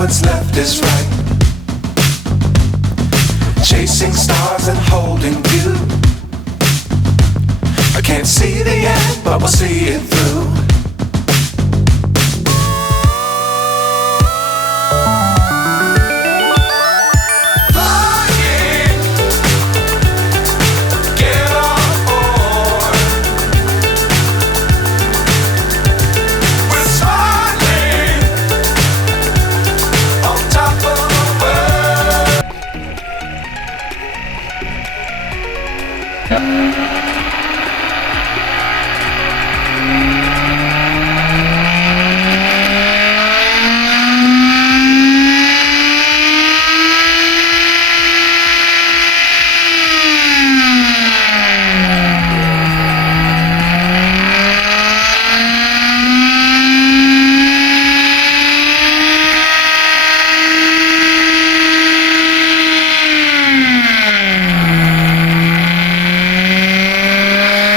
what's left is right. Chasing stars and holding you. I can't see the end, but we'll see it through. Yep.